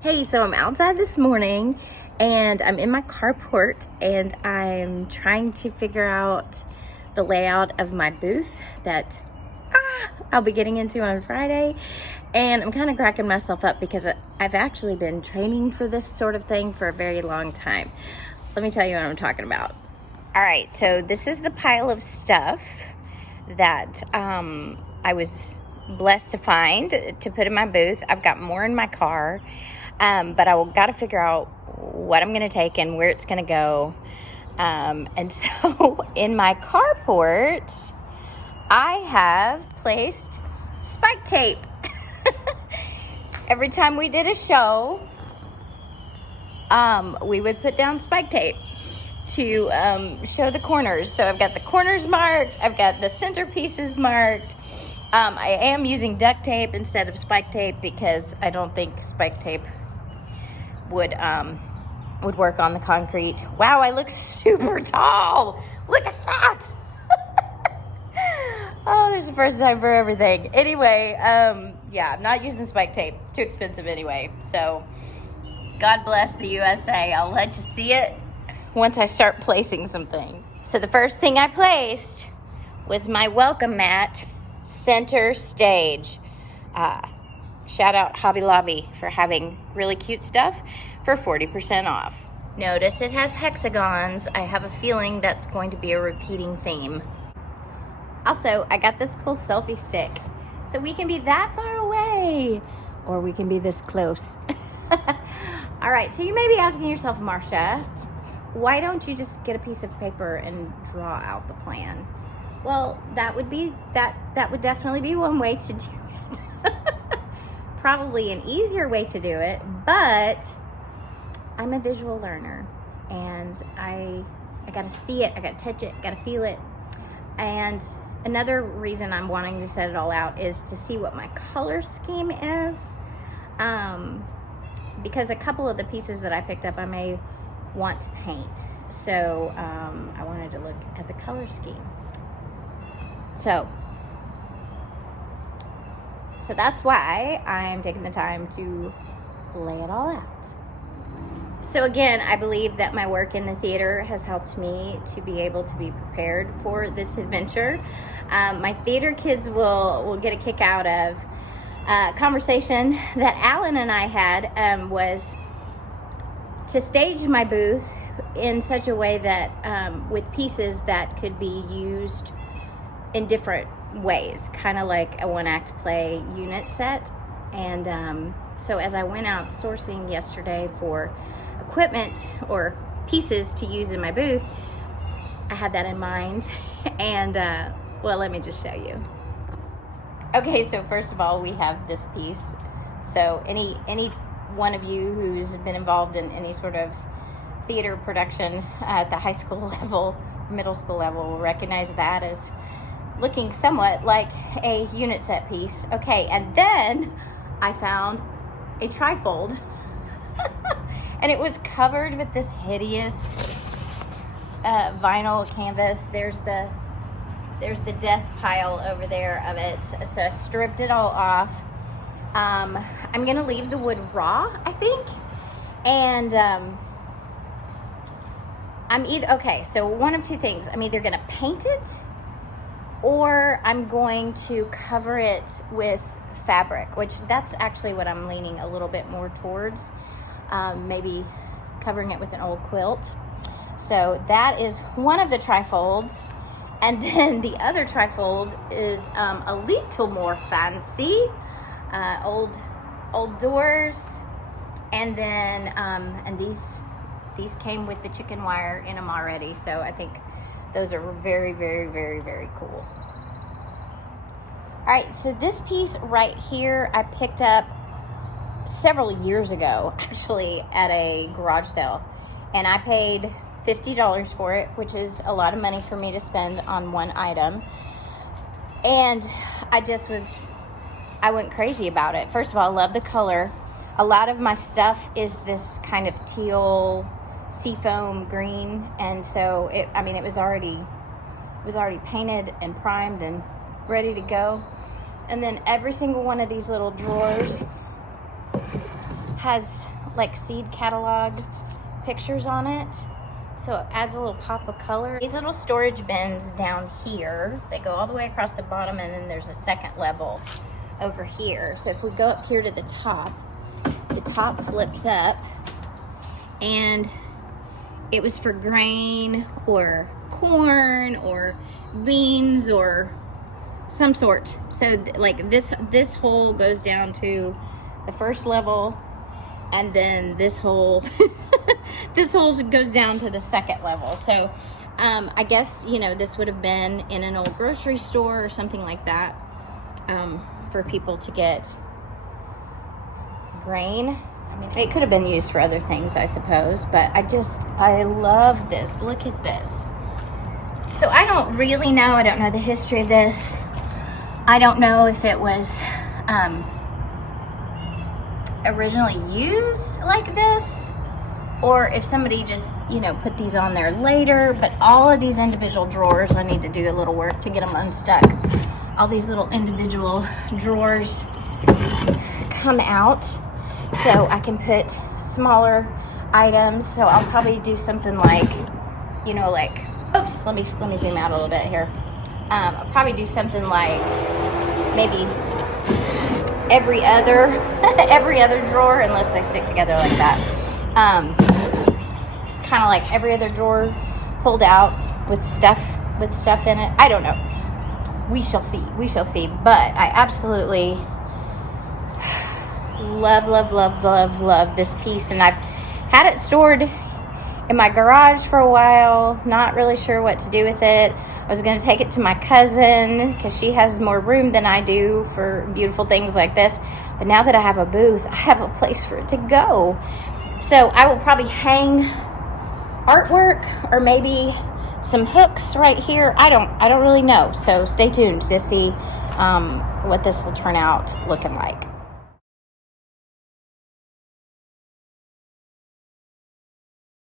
Hey, so I'm outside this morning and I'm in my carport and I'm trying to figure out the layout of my booth that I'll be getting into on Friday. And I'm kind of cracking myself up because I've actually been training for this sort of thing for a very long time. Let me tell you what I'm talking about. All right, so this is the pile of stuff that I was blessed to find to put in my booth. I've got more in my car. But I got to figure out what I'm going to take and where it's going to go. And so in my carport, I have placed spike tape. Every time we did a show, we would put down spike tape to show the corners. So I've got the corners marked. I've got the centerpieces marked. I am using duct tape instead of spike tape because I don't think spike tape would work on the concrete. Wow, I look super tall. Look at that. Oh, there's the first time for everything. Anyway, yeah, I'm not using spike tape. It's too expensive anyway. So God bless the USA. I'll let you see it once I start placing some things. So the first thing I placed was my welcome mat, center stage. Shout out Hobby Lobby for having really cute stuff for 40% off. Notice it has hexagons. I have a feeling that's going to be a repeating theme. Also, I got this cool selfie stick. So we can be that far away or we can be this close. All right, so you may be asking yourself, Marcia, why don't you just get a piece of paper and draw out the plan? Well, that would definitely be one way to do it. Probably an easier way to do it, but I'm a visual learner and I got to see it, I got to touch it, got to feel it. And another reason I'm wanting to set it all out is to see what my color scheme is, because a couple of the pieces that I picked up I may want to paint. So I wanted to look at the color scheme. So that's why I'm taking the time to lay it all out. So again, I believe that my work in the theater has helped me to be able to be prepared for this adventure. My theater kids will get a kick out of a conversation that Alan and I had, was to stage my booth in such a way that with pieces that could be used in different ways, kind of like a one-act play unit set. And so as I went out sourcing yesterday for equipment or pieces to use in my booth, I had that in mind. And well, let me just show you. Okay, so first of all, we have this piece. So any one of you who's been involved in any sort of theater production at the high school level, middle school level will recognize that as looking somewhat like a unit set piece. Okay, and then I found a trifold and it was covered with this hideous vinyl canvas. There's the death pile over there of it. So I stripped it all off. I'm gonna leave the wood raw, I think. And so one of two things. I'm either gonna paint it or I'm going to cover it with fabric, which that's actually what I'm leaning a little bit more towards. Maybe covering it with an old quilt. So that is one of the trifolds. And then the other trifold is a little more fancy. Old doors. And then, and these came with the chicken wire in them already. So I think those are very, very, very, very cool. All right, so this piece right here, I picked up several years ago, actually, at a garage sale. And I paid $50 for it, which is a lot of money for me to spend on one item. And I went crazy about it. First of all, I love the color. A lot of my stuff is this kind of teal seafoam green, and so it was already painted and primed and ready to go. And then every single one of these little drawers has like seed catalog pictures on it. So it adds a little pop of color. These little storage bins down here, they go all the way across the bottom, and then there's a second level over here. So if we go up here to the top flips up, and it was for grain or corn or beans or some sort. So like this hole goes down to the first level, and then this hole this hole goes down to the second level. So I guess, you know, this would have been in an old grocery store or something like that, for people to get grain. I mean, it could have been used for other things, I suppose, but I love this. Look at this. So I don't really know. I don't know the history of this. I don't know if it was originally used like this, or if somebody just, you know, put these on there later. But all of these individual drawers, I need to do a little work to get them unstuck. All these little individual drawers come out, so I can put smaller items. So I'll probably do something like, you know, like, oops, let me zoom out a little bit here. I'll probably do something like maybe every other drawer, unless they stick together like that. Kind of like every other drawer pulled out with stuff in it. I don't know. We shall see. But I absolutely love this piece, and I've had it stored in my garage for a while, not really sure what to do with it. I was going to take it to my cousin because she has more room than I do for beautiful things like this. But now that I have a booth, I have a place for it to go. So I will probably hang artwork or maybe some hooks right here. I don't really know. So stay tuned to see what this will turn out looking like.